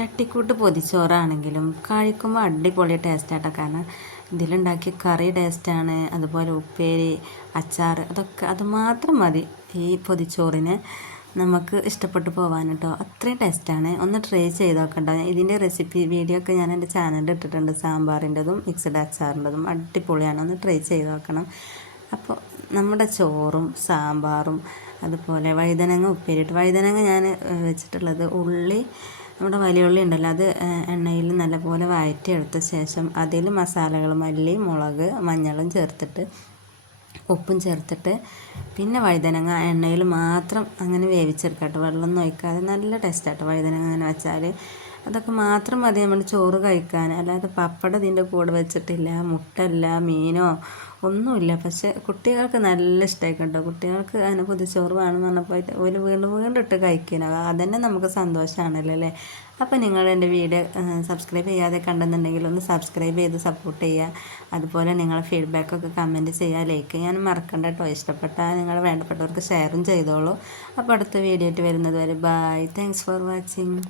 തട്ടിക്കൂട്ട് പൊതിച്ചോറാണെങ്കിലും കഴിക്കുമ്പോൾ അടിപൊളി ടേസ്റ്റാട്ടോ. കാരണം ഇതിലുണ്ടാക്കിയ കറി ടേസ്റ്റാണ്, അതുപോലെ ഉപ്പേരി, അച്ചാർ, അതൊക്കെ അത് മാത്രം മതി ഈ പൊതിച്ചോറിന് നമുക്ക് ഇഷ്ടപ്പെട്ടു പോകാൻ കേട്ടോ. അത്രയും ടേസ്റ്റാണ്. ഒന്ന് ട്രൈ ചെയ്ത് നോക്കണ്ട. ഇതിൻ്റെ റെസിപ്പി വീഡിയോ ഒക്കെ ഞാൻ എൻ്റെ ചാനലിൽ ഇട്ടിട്ടുണ്ട്. സാമ്പാറിൻ്റെതും മിക്സഡ് അച്ചാറിൻ്റെതും അടിപൊളിയാണ്. ഒന്ന് ട്രൈ ചെയ്ത് നോക്കണം. അപ്പോൾ നമ്മുടെ ചോറും സാമ്പാറും അതുപോലെ വഴുതനങ്ങ ഉപ്പേരിയിട്ട്, വഴുതനങ്ങ ഞാൻ വെച്ചിട്ടുള്ളത് ഉള്ളി, നമ്മുടെ വലിയ ഉള്ളി ഉണ്ടല്ലോ, അത് എണ്ണയിൽ നല്ലപോലെ വഴറ്റിയെടുത്ത ശേഷം അതിൽ മസാലകൾ മല്ലി, മുളക്, മഞ്ഞളും ചേർത്തിട്ട് ഉപ്പും ചേർത്തിട്ട് പിന്നെ വഴുതനങ്ങ എണ്ണയിൽ മാത്രം അങ്ങനെ വേവിച്ചെടുക്കട്ടെ, വെള്ളമൊന്നും ഒഴിക്കാതെ. നല്ല ടേസ്റ്റാട്ടോ വഴുതനങ്ങ അങ്ങനെ വെച്ചാൽ. അതൊക്കെ മാത്രം മതി നമ്മൾ ചോറ് കഴിക്കാൻ. അല്ലാതെ പപ്പടം ഇതിൻ്റെ കൂടെ വെച്ചിട്ടില്ല, മുട്ടല്ല, മീനോ ഒന്നുമില്ല. പക്ഷെ കുട്ടികൾക്ക് നല്ല ഇഷ്ടമായിക്കോട്ടോ. കുട്ടികൾക്ക് അതിനെ പൊതിച്ചോറ് വേണമെന്ന് പറഞ്ഞപ്പോൾ ഒരു വീണ്ടും വീണ്ടും ഇട്ട് കഴിക്കണം. അതന്നെ നമുക്ക് സന്തോഷമാണല്ലോ അല്ലേ. അപ്പോൾ നിങ്ങൾ എൻ്റെ വീഡിയോ സബ്സ്ക്രൈബ് ചെയ്യാതെ കണ്ടെന്നുണ്ടെങ്കിൽ ഒന്ന് സബ്സ്ക്രൈബ് ചെയ്ത് സപ്പോർട്ട് ചെയ്യുക. അതുപോലെ നിങ്ങളെ ഫീഡ്ബാക്കൊക്കെ കമൻറ്റ് ചെയ്യുക, ലൈക്ക് ചെയ്യാൻ മറക്കണ്ട കേട്ടോ. ഇഷ്ടപ്പെട്ടാൽ നിങ്ങൾ വേണ്ടപ്പെട്ടവർക്ക് ഷെയറും ചെയ്തോളൂ. അപ്പോൾ അടുത്ത വീഡിയോ ആയിട്ട് വരുന്നത് വരെ ബൈ. Thanks for watching.